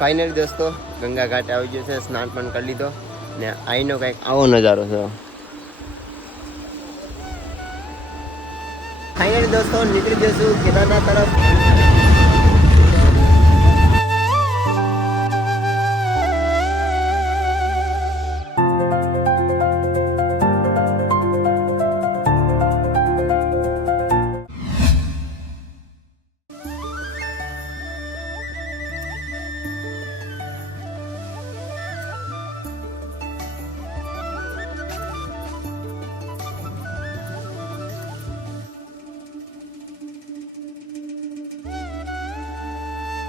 Finally દોસ્તો ગંગા ઘાટે આવી ગયો છે, સ્નાન પણ કરી લીધો ને અહીંનો કંઈક આવો નજારો છે. ફાઇનલી દોસ્તો નીકળી જશું કેદારનાથ તરફ.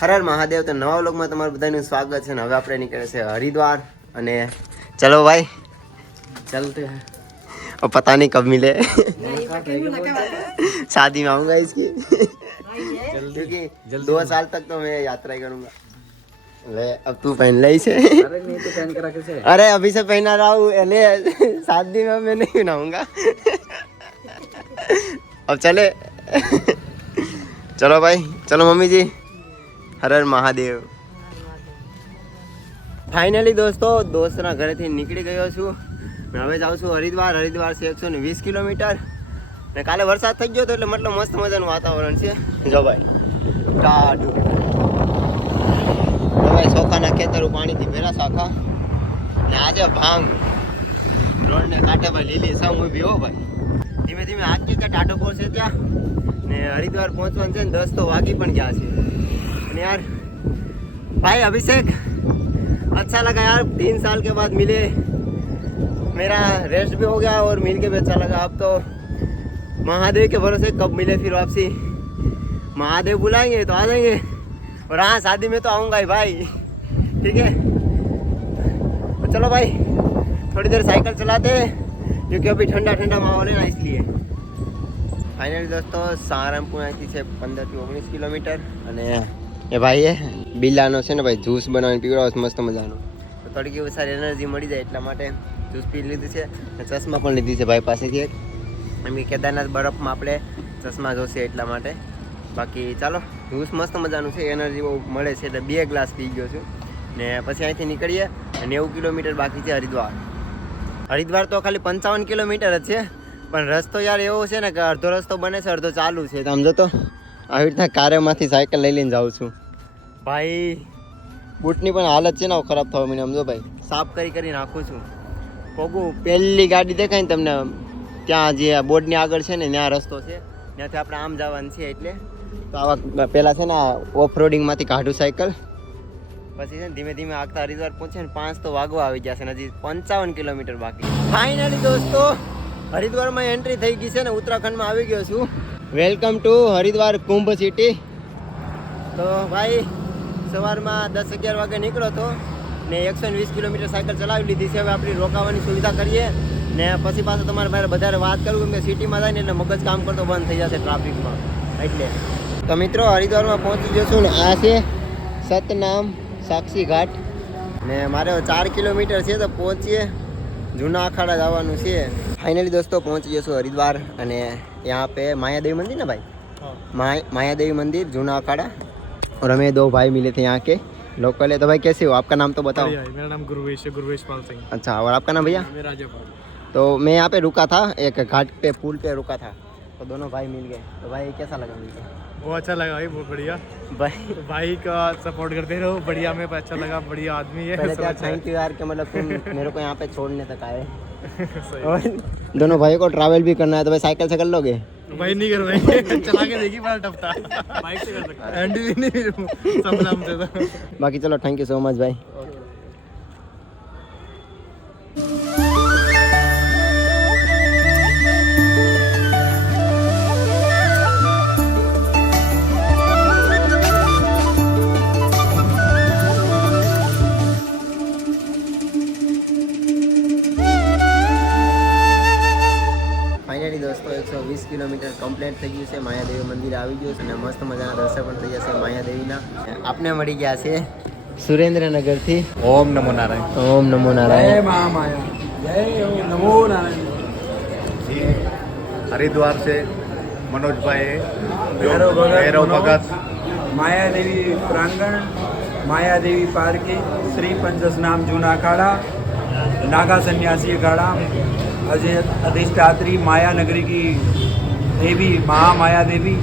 હર હર મહાદેવ. તો નવા વ્લોગમાં તમારું બધાનું સ્વાગત છે ને હવે આપણે નીકળે છે હરિદ્વાર અને ચલો ભાઈ ચલતે हैं. और पता नहीं कब मिले. शादी में आऊंगा इसकी क्योंकि 2 साल तक तो मैं यात्रा करूंगा. ले अब तू पहन ले इसे. अरे नहीं तो पहन के रखे से. अरे अभी से पहना रहा हूँ. ले शादी में मैं नहीं पहनाऊंगा. अब चले. चलो भाई चलो मम्मी जी. हर हर महादेव. ફાઇનલી દોસ્તો દોસ્તના ઘરેથી નીકળી ગયો છું. મેં હવે જાઉં છું હરિદ્વાર. હરિદ્વાર છે 120 કિલોમીટર ને કાલે વરસાદ થઈ ગયો હતો એટલે મતલબ મસ્ત મજાનું વાતાવરણ છે. જો ભાઈ ટાઢું. જો ભાઈ સોખાના ખેતરું પાણીથી ભેરા શાખા ને આજે ભાંગ રોડને કાંઠે ભાઈ લીલી સમ ઊભી હો ભાઈ. ધીમે ધીમે આજકે ત્યાં ટાઢો પહોંચે ત્યાં ને હરિદ્વાર પહોંચવાનું છે ને 10 તો વાગી પણ ગયા છે. અને યાર भाई अभिषेक अच्छा लगा यार, 3 साल के बाद मिले. मेरा रेस्ट भी हो गया और मिल के भी अच्छा लगा. अब तो महादेव के भरोसे कब मिले फिर वापसी. महादेव बुलाएंगे तो आ जाएंगे और हाँ शादी में तो आऊँगा ही भाई. ठीक है तो चलो भाई थोड़ी देर साइकिल चलाते क्योंकि अभी ठंडा ठंडा माहौल है ना इसलिए. फाइनली दोस्तों सहारनपुर અહીંથી છે 15 થી 19 કિલોમીટર અને એ ભાઈ એ બિલાનો છે ને ભાઈ જ્યુસ બનાવીને પીવડાવો મસ્ત મજાનો. તો થોડીક એવી સારી એનર્જી મળી જાય એટલા માટે જ્યુસ પી લીધી છે અને ચશ્મા પણ લીધી છે ભાઈ પાસેથી એક. એમ કે કેદારનાથ બરફમાં આપણે ચશ્મા જોશે એટલા માટે. બાકી ચાલો જ્યુસ મસ્ત મજાનું છે, એનર્જી બહુ મળે છે એટલે 2 ગ્લાસ પી ગયો છું ને પછી અહીંથી નીકળીએ. 90 કિલોમીટર બાકી છે હરિદ્વાર. હરિદ્વાર તો ખાલી 55 કિલોમીટર જ છે પણ રસ્તો યાર એવો છે ને કે અડધો રસ્તો બને છે અડધો ચાલુ છે. તો આમ જો તો આવી રીતના કારેમાંથી સાયકલ લઈ લઈને જાઉં છું ભાઈ. બૂટની પણ હાલત છે ને ખરાબ થવા મને સમજો ભાઈ. સાફ કરી નાખું છું. પગું પહેલી ગાડી દેખાય ને તમને ત્યાં જે બોર્ડની આગળ છે ને ત્યાં રસ્તો છે, ત્યાંથી આપણે આમ જવાનું છે. એટલે તો આવા પહેલાં છે ને ઓફ રોડિંગમાંથી કાઢું સાયકલ. પછી છે ને ધીમે ધીમે આગતા હરિદ્વાર પહોંચે ને 5 તો વાગવા આવી ગયા છે ને હજી 55 કિલોમીટર બાકી. ફાઇનલી દોસ્તો હરિદ્વારમાં એન્ટ્રી થઈ ગઈ છે ને ઉત્તરાખંડમાં આવી ગયો છું. Welcome to Haridwar Kumbh city. તો ભાઈ સવારમાં 10-11 વાગે નીકળ્યો હતો ને 120 કિલોમીટર સાયકલ ચલાવી લીધી છે. હવે આપણી રોકાવાની સુવિધા કરીએ ને પછી પાછું તમારે ભાઈ વધારે વાત કરું કેમ કે સિટીમાં જાય ને એટલે મગજ કામ કરતો બંધ થઈ જશે ટ્રાફિકમાં એટલે. તો મિત્રો હરિદ્વારમાં પહોંચી જશું ને આ છે સતનામ સાક્ષી ઘાટ ને મારે 4 કિલોમીટર છે તો પહોંચીએ. જૂના અખાડા જવાનું છે. फाइनली दोस्तों पहुंच जैसो हरिद्वार અને यहाँ पे माया देवी मंदिर ना भाई. माया देवी मंदिर जूना अखाड़ा. और हमें 2 भाई मिले थे यहाँ के लोकल है. तो भाई कैसे हो, आपका नाम तो बताओ. मेरा नाम गुरवेश है, गुरवेश पाल सिंह. अच्छा और आपका नाम भैया? मेरा राजापाल. तो मैं यहाँ पे रुका था एक घाट पे पुल पे रुका था तो दोनों भाई मिल गए. तो भाई कैसा लगा मिलकर? बहुत अच्छा लगा भाई, बहुत बढ़िया. भाई भाई का सपोर्ट करते रहो, बढ़िया. में अच्छा लगा, बढ़िया आदमी है. पहले थैंक यू यार कि मतलब तुम मेरे को यहाँ पे छोड़ने तक आए. सही. और दोनों भाइयों को ट्रैवल भी करना है तो भाई साइकिल से कर लोगे? भाई नहीं कर भाई चला के देखी बड़ा टफ था. बाइक से कर सकता है. हैंडल भी नहीं सब नाम से था. बाकी चलो थैंक यू सो मच भाई. ફાઇનલી દોસ્તો 120 કિલોમીટર કમ્પ્લીટ થઈ ગયું છે. માયાદેવી મંદિર આવી ગયું છે અને મસ્ત મજાના દર્શન પણ થઈ જશે માયાદેવીના. આપને મળી ગયા છે સુરેન્દ્રનગરથી. ओम नमो नारायण. ઓમ નમો નારાયણ. जय महामाया. जय नमो नारायण. हरिद्वार से मनोज भाई भैरव भगत भगत माया देवी प्रांगण मायादेवी पार्क श्री पंचस्नाम जूना अखाड़ा नागा सन्यासी अखाड़ा अजय अधिष्ठात्री माया नगरी की देवी महामाया देवी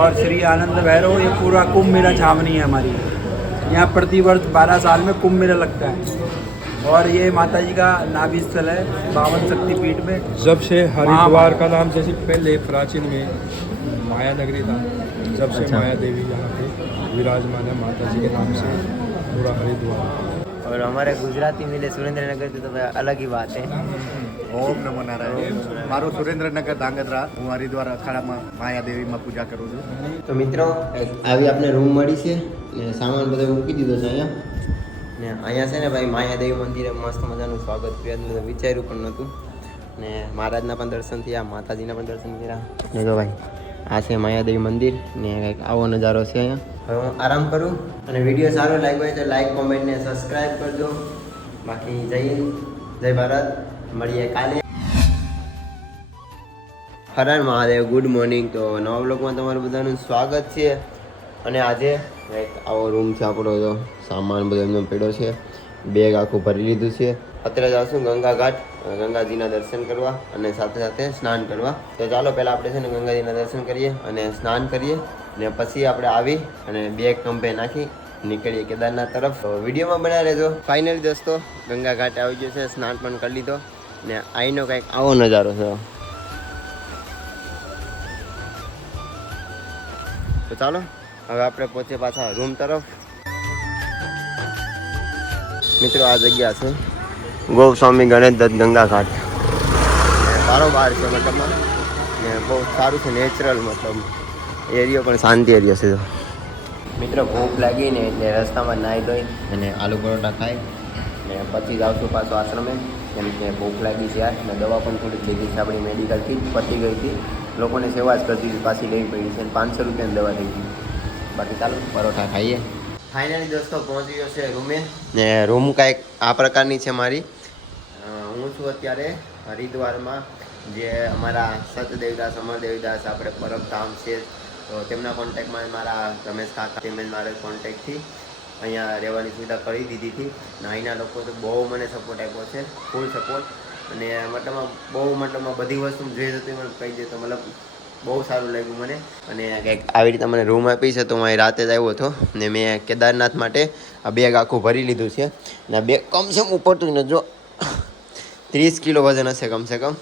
और श्री आनंद भैरव। ये पूरा कुंभ मेला छावनी है हमारी। यहाँ प्रतिवर्ष 12 साल में कुंभ मेला लगता है और ये माता जी का नाभि स्थल है 52 शक्तिपीठ में। जब से हरिद्वार का नाम जैसे पहले प्राचीन में माया नगरी था, जब से माया देवी यहाँ पे विराजमान है माता जी के नाम से पूरा हरिद्वार। और हमारे गुजराती मिले सुरेंद्रनगर की तो अलग ही बात है। ઓમ નમો નારાયણ. મારું સુરેન્દ્રનગર ધાંગધ્રા, હું હરિદ્વાર અખાડામાં માયાદેવીમાં પૂજા કરું છું. તો મિત્રો આવી આપણે રૂમ મળી છે ને સામાન બધો મૂકી દીધો છે અહીંયા ને અહીંયા છે ને ભાઈ માયાદેવી મંદિરે મસ્ત મજાનું સ્વાગત કર્યું. મેં વિચાર્યું પણ નહોતું ને મહારાજના પણ દર્શન થયા, માતાજીના પણ દર્શન કર્યા ને જો ભાઈ આ છે માયાદેવી મંદિર ને કંઈક આવો નજારો છે અહીંયા. હવે હું આરામ કરું અને વિડીયો સારો લાગ્યો હોય તો લાઈક કોમેન્ટ ને સબસ્ક્રાઈબ કરજો. બાકી જય હિન્દ, જય ભારત, મળીએ કાલે. Har Har Mahadev, good morning. તો નવા બ્લોગમાં તમારું બધાનું સ્વાગત છે અને આજે એક આવો રૂમ છે આપણો. તો સામાન બધો એમનો પડ્યો છે, બેગ આખું ભરી લીધું છે. અત્યારે જાઉં ગંગા ઘાટ, ગંગાજીના દર્શન કરવા અને સાથે સાથે સ્નાન કરવા. તો ચાલો પહેલાં આપણે છે ને ગંગાજીના દર્શન કરીએ અને સ્નાન કરીએ ને પછી આપણે આવી અને બેગ કંપે નાખી નીકળીએ કેદારનાથ તરફ. તો વિડીયોમાં બનાવી રહેજો. ફાઇનલી દોસ્તો ગંગા ઘાટ આવી ગયો છે, સ્નાન પણ કરી લીધો ને અહીંનો કંઈક આવો નજારો છે. તો ચાલો હવે આપણે પહોંચીએ પાછા રૂમ તરફ. મિત્રો આ જગ્યા છે ગોસ્વામી ગણેશ દત્ત ગંગા ઘાટ. બારોબાર છે મતલબમાં ને બહુ સારું છે, નેચરલ મતલબ એરિયો પણ શાંતિ એરિયો છે. મિત્રો ભૂખ લાગી ને એટલે રસ્તામાં નાહી ધોઈ અને આલુ પરોઠા ખાઈ ને પછી જ આવશું પાછું આશ્રમે, કેમ કે ભૂખ લાગી છે યાર. ને દવા પણ થોડીક લીધી છે આપણી મેડિકલથી જ પતી ગઈ હતી, લોકોને સેવા જ કરતી પાછી લેવી પડી છે. 500 રૂપિયાની દવા થઈ ગઈ. બાકી ચાલો પરોઠા ખાઈએ. ફાઇનલી દોસ્તો પહોંચી ગયો છે રૂમે ને રૂમ કાંઈક આ પ્રકારની છે મારી. હું છું અત્યારે હરિદ્વારમાં, જે અમારા સતદેવદાસ અમરદેવદાસ આપણે પરબધામ છે. તો તેમના કોન્ટેક્ટમાં મારા રમેશ કાકા તેમજ મારા કોન્ટેક્ટથી અહીંયા રહેવાની સુવિધા કરી દીધી હતી. અને અહીંના લોકો તો બહુ મને સપોર્ટ આપ્યો છે, ફૂલ સપોર્ટ. અને મતલબમાં બધી વસ્તુ જોઈ હતી મને કહી દે તો મતલબ બહુ સારું લાગ્યું મને. અને કંઈક આવી રીતે મને રૂમ આપી છે. તો હું અહીં રાતે જ આવ્યો હતો ને મેં કેદારનાથ માટે આ બેગ આખું ભરી લીધું છે. ને આ બેગ કમસે કમ ઉપરતું ને જો 30 કિલો વજન હશે કમસે કમ.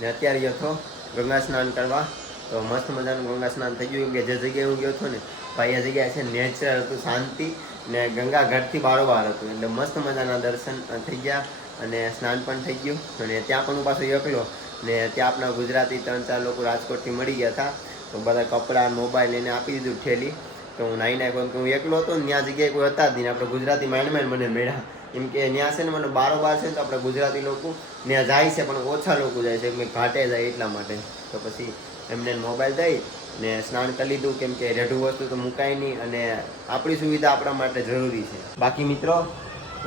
ને અત્યારે ગયો હતો ગંગા સ્નાન કરવા. તો મસ્ત મજાનું ગંગા સ્નાન થઈ ગયું, કે જે જગ્યાએ હું ગયો હતો ને ભાઈ એ જગ્યાએ છે નેચર હતું, શાંતિ ને ગંગા ઘાટથી બારોબાર હતું. એટલે મસ્ત મજાના દર્શન થઈ ગયા અને સ્નાન પણ થઈ ગયું. અને ત્યાં પણ હું પાછો એકલો ને ત્યાં આપણા ગુજરાતી 3-4 લોકો રાજકોટથી મળી ગયા હતા. તો બધા કપડાં મોબાઈલ એને આપી દીધું ઠેલી. તો હું નાહી નાખ્યો, કે હું એકલો હતો ને ત્યાં જગ્યાએ કોઈ હતા જ નહીં. આપણે ગુજરાતી માંડ મને મળ્યા, કેમ કે ત્યાં છે ને મને બારોબાર છે. તો આપણે ગુજરાતી લોકો ત્યાં જાય છે પણ ઓછા લોકો જાય છે, મેં ઘાટે જાય એટલા માટે. તો પછી એમને મોબાઈલ દઈ ને સ્નાન કરી લીધું, કેમ કે રેઢું વસ્તુ તો મુકાય નહીં અને આપણી સુવિધા આપણા માટે જરૂરી છે. બાકી મિત્રો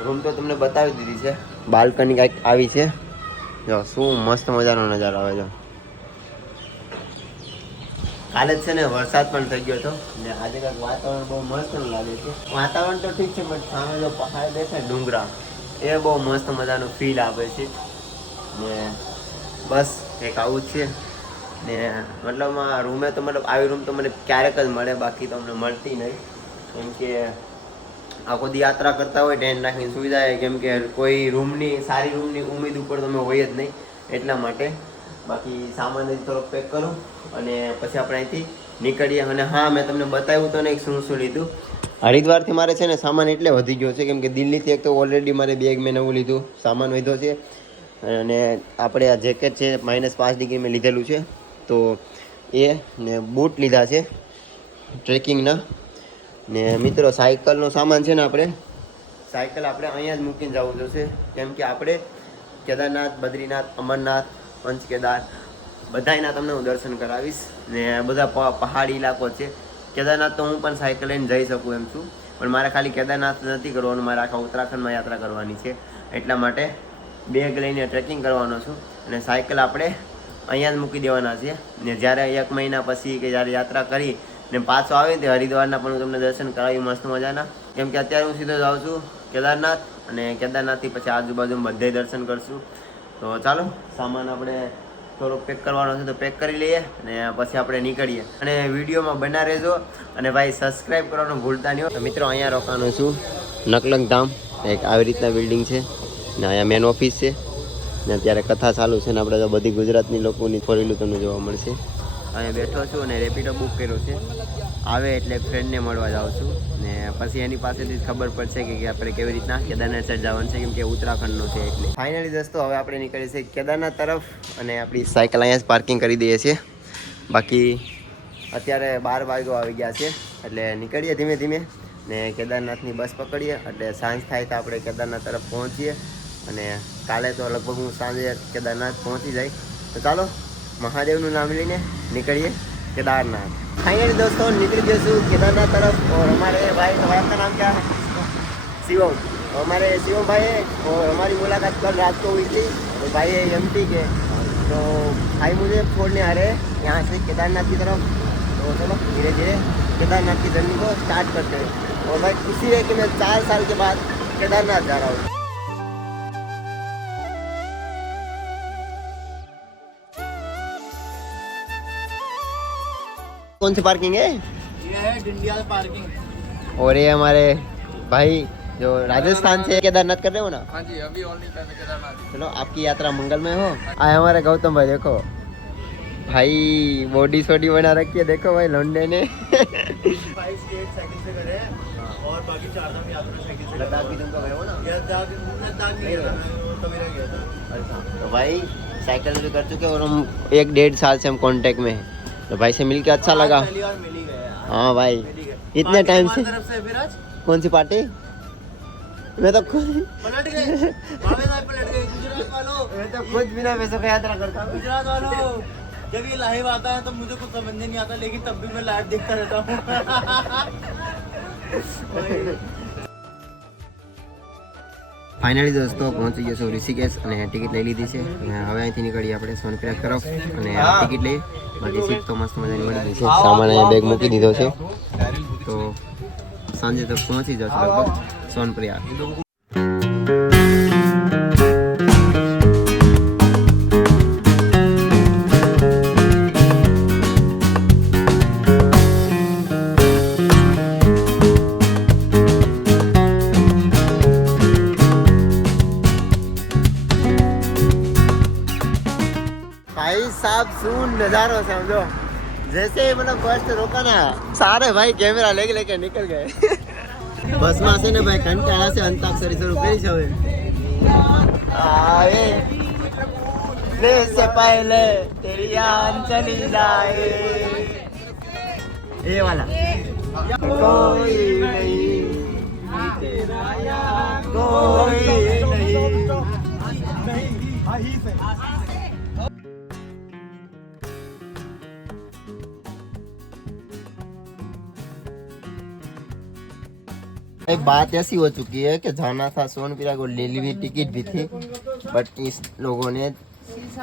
રૂમ તો તમને બતાવી દીધી છે. બાલ્કની કાંઈક આવી છે, જો શું મસ્ત મજાનો નજારો આવે છે. કાલે જ છે ને વરસાદ પણ થઈ ગયો હતો ને આજે કાંઈક વાતાવરણ બહુ મસ્ત લાગે છે. વાતાવરણ તો ઠીક છે પણ સામે જો પહાડ દેખાય ડુંગરા, એ બહુ મસ્ત મજાનું ફીલ આપે છે. ને બસ કંઈક આવું જ છે. ને મતલબમાં રૂમે તો મતલબ આવી રૂમ તો મને ક્યારેક જ મળે, બાકી તો અમને મળતી નહીં. કેમ કે આખો દી યાત્રા કરતા હોય ટેન્ટ નાખીને સુવિધા છે, કેમ કે કોઈ સારી રૂમની ઉમ્મીદ ઉપર તમે હોય જ નહીં એટલા માટે. બાકી સામાન થોડોક પેક કરું અને પછી આપણે અહીંથી નીકળીએ. અને હા, મેં તમને બતાવ્યું તો ને શું લીધું. હરિદ્વારથી મારે છે ને સામાન એટલે વધી ગયો છે, કેમ કે દિલ્હીથી એક તો ઓલરેડી મારે બેગ મેં નવું લીધું, સામાન વધ્યો છે. અને આપણે આ જેકેટ છે -5 ડિગ્રી મેં લીધેલું છે. તો એ ને બૂટ લીધા છે ટ્રેકિંગના. ને મિત્રો સાયકલનો સામાન છે ને સાયકલ આપણે અહીંયા જ મૂકીને જવું જોશે, કેમ કે આપણે કેદારનાથ, બદ્રીનાથ, અમરનાથ, પંચકેદાર બધાયના તમને હું દર્શન કરાવીશ. ને બધા પહાડી ઇલાકો છે. કેદારનાથ તો હું પણ સાયકલ લઈને જઈ શકું એમ છું, પણ મારે ખાલી કેદારનાથ નથી કરવાનું, મારે આખા ઉત્તરાખંડમાં યાત્રા કરવાની છે. એટલા માટે બેગ લઈને ટ્રેકિંગ કરવાનો છું અને સાયકલ આપણે અહીંયા જ મૂકી દેવાના છે. ને જ્યારે 1 મહિના પછી કે જ્યારે યાત્રા કરી ને પાછો આવે ને હરિદ્વારના પણ હું તમને દર્શન કરાવી મસ્ત મજાના. કેમ કે અત્યારે હું સીધો જાઉં છું કેદારનાથ, અને કેદારનાથથી પછી આજુબાજુમાં બધે દર્શન કરશું. તો ચાલો સામાન આપણે થોડોક પેક કરવાનો છે તો પેક કરી લઈએ અને પછી આપણે નીકળીએ. અને વિડીયોમાં બના રહેજો અને ભાઈ સબસ્ક્રાઈબ કરવાનું ભૂલતા નહીં. તો મિત્રો અહીંયા રોકાવાનું છું નકલંગ ધામ. એક આવી રીતના બિલ્ડિંગ છે ને અહીંયા મેન ઓફિસ છે ને અત્યારે કથા ચાલુ છે ને આપણે તો બધી ગુજરાતની લોકોની ફોરેલું તમને જોવા મળશે. અહીંયા બેઠો છું અને રેપિડો બુક કર્યો છે. આવે એટલે ફ્રેન્ડને મળવા જાઉં છું ને પછી એની પાસેથી જ ખબર પડશે કે આપણે કેવી રીતના કેદારનાથ સાઈડ જવાનું છે, કેમ કે ઉત્તરાખંડનો છે એટલે. ફાઇનલી દોસ્તો હવે આપણે નીકળીએ છીએ કેદારનાથ તરફ અને આપણી સાયકલ અહીંયા જ પાર્કિંગ કરી દઈએ છીએ. બાકી અત્યારે 12 વાગ્યા આવી ગયા છે એટલે નીકળીએ ધીમે ધીમે ને કેદારનાથની બસ પકડીએ એટલે સાંજ થાય તો આપણે કેદારનાથ તરફ પહોંચીએ. અને કાલે તો લગભગ હું સાંજે કેદારનાથ પહોંચી જાય. તો ચાલો મહાદેવનું નામ લઈને નીકળીએ केदारनाथ. फाइनली दोस्तों निकल गए છું केदारनाथ तरफ और हमारे भाई का नाम क्या है? शिवम. हमारे शिवम भाई है और हमारी मुलाकात कल रात को हुई थी. तो भाई है एमपी के, तो भाई मुझे छोड़ने आ रहे हैं यहाँ से केदारनाथ की तरफ. तो चलो धीरे धीरे केदारनाथ की जर्नी को स्टार्ट करते हैं. और भाई खुशी है कि मैं 4 साल के बाद केदारनाथ जा रहा हूँ. कौन सी पार्किंग है? ये है डिंडियाल पार्किंग. और ये हमारे भाई जो राजस्थान से केदारनाथ कर रहे हो ना? हाँ जी, अभी ओनली केदारनाथ. चलो आपकी यात्रा मंगल में हो. आए हमारे गौतम भाई, देखो भाई बॉडी सोडी बना रखी है, देखो भाई लौंडे ने. 5 स्टेट साइकिल से करे और बाकी 4 धाम यात्रा साइकिल से. लद्दाख भी तुम तो गए हो ना? लद्दाख नहीं गया था, मैं तमीरा गया था. अच्छा, तो भाई साइकिल भी कर चुके और हम 1-1.5 साल से हम कांटेक्ट में हैं. तो भाई से मिलके अच्छा लगा. पहली बार मिल ही गए. हाँ भाई इतने टाइम से. तरफ से विराज कौन सी पार्टी? मैं तो खुद पलट गए. भावे साहब पलट गए. गुजरात वालों, मैं तो खुद बिना पैसों का यात्रा करता हूँ. गुजरात वालों, जब ये लाइव आता है तो मुझे कुछ समझने नहीं आता, लेकिन तब भी मैं लाइव देखता रहता हूँ. ફાઇનલી દોસ્તો પહોંચી ગયા છું ઋષિકેશ અને ટિકિટ લઈ લીધી છે. અને હવે અહીંથી નીકળીએ આપણે સોનપ્રયાગ તરફ અને ટિકિટ લઈએ. બાકી સીટ તો મસ્ત મજાની મળી ગઈ છે. સામાન અહીંયા બેગ મૂકી દીધો છે તો સાંજે તો પહોંચી જશું લગભગ સોનપ્રયાગ. भाई साहब सुन नजारो समझो, जैसे ही मतलब बस रोका ना सारे भाई कैमरा लेके निकल गए. बस में से ने भाई कंटाळा से अंताक्षरी शुरू करी છે હવે. आए ने से पहले तेरी याद चली जाए, ये वाला कोई नहीं कोई नहीं. एक बात ऐसी हो चुकी है कि जाना था सोनप्रयाग और ले ली हुई टिकट भी थी, बट इस लोगों ने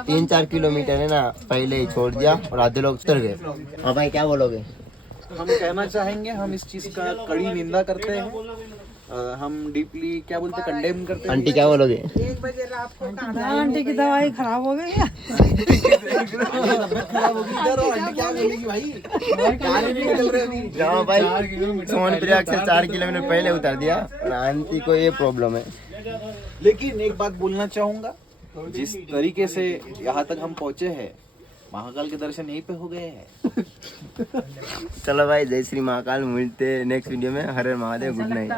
3-4 किलोमीटर है ना पहले ही छोड़ दिया और आधे लोग उतर गए. हाँ भाई क्या बोलोगे? हम कहना चाहेंगे, हम इस चीज का कड़ी निंदा करते हैं. हम डीपली क्या बोलते हैं, कंडेम करते हैं. आंटी क्या बोलोगे? आंटी की दवाई खराब हो गई है. हाँ भाई सोनप्रयाग से 4 किलोमीटर पहले उतार दिया और आंटी को ये प्रॉब्लम है. लेकिन एक बात बोलना चाहूंगा, जिस तरीके से यहाँ तक हम पहुँचे हैं, महाकाल के दर्शन यहीं पे हो गए हैं. चलो भाई जय श्री महाकाल, मिलते नेक्स्ट वीडियो में. हर हर महादेव, गुड नाइट.